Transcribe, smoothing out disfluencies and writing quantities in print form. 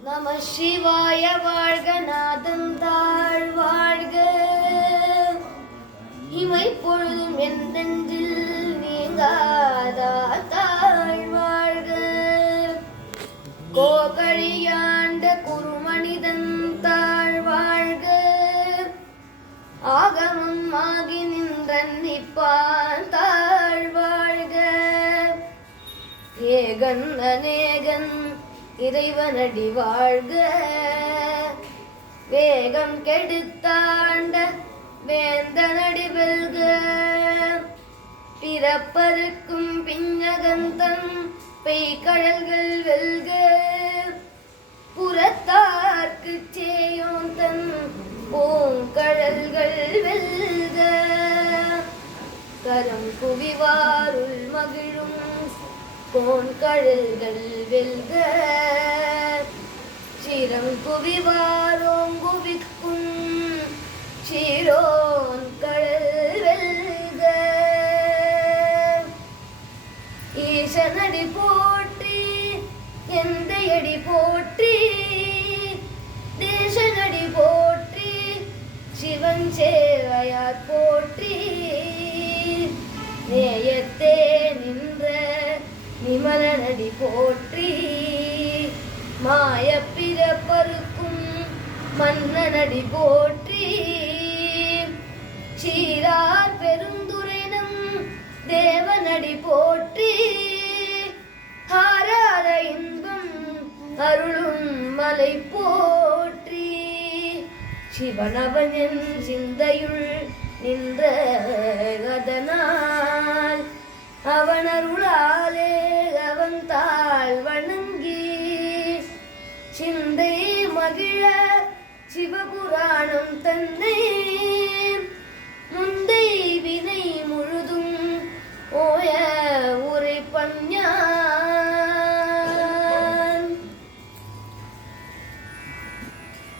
நம சிவாய வாழ்க நாதந்தாள் வாழ்க இமை பொழுதும் என் நெஞ்சில் நீங்காதாள் வாழ்க கோகழியாண்ட குருமனிதன் தாழ் வாழ்க ஆகமம் ஆகி நின்றன் நிப்பான் தாழ் வாழ்க ஏகன் அநேகன் இறைவனடி வாழ்க வேகம் கெடுத்தாண்ட வேந்தனடி வெல்க பிறப்பருக்கும் பிஞ்சகந்தன் பெய்கழல்கள் வெல்க புறத்தார்க்கு சேயோன் தன் பூங்கழல்கள் வெல்க கரம் குவிவாருள் மகிழும் கோன்கழல்கள் வெல்க சிரம் குவிவாரோங்குவிக்கும் சீரோன் கழல் வெல்க ஈசனடி போற்றி எந்தையடி போற்றி தேசனடி போற்றி சிவன் சேவையார் போற்றி நேயத்தே நின்ற நிமலனடி போற்றி மாய பிறப்பருக்கும் மன்னனடி போற்றி சீரார் பெருந்துரைனம் தேவனடி போற்றி ஆராத இன்பம் அருளும் மலை போற்றி சிவனவன் சிந்தையுள் நின்ற கதனால் அவனருளாலே அவன் தாழ் வணங்கி சிந்தை மகிழ சிவபுராணம் தன்னை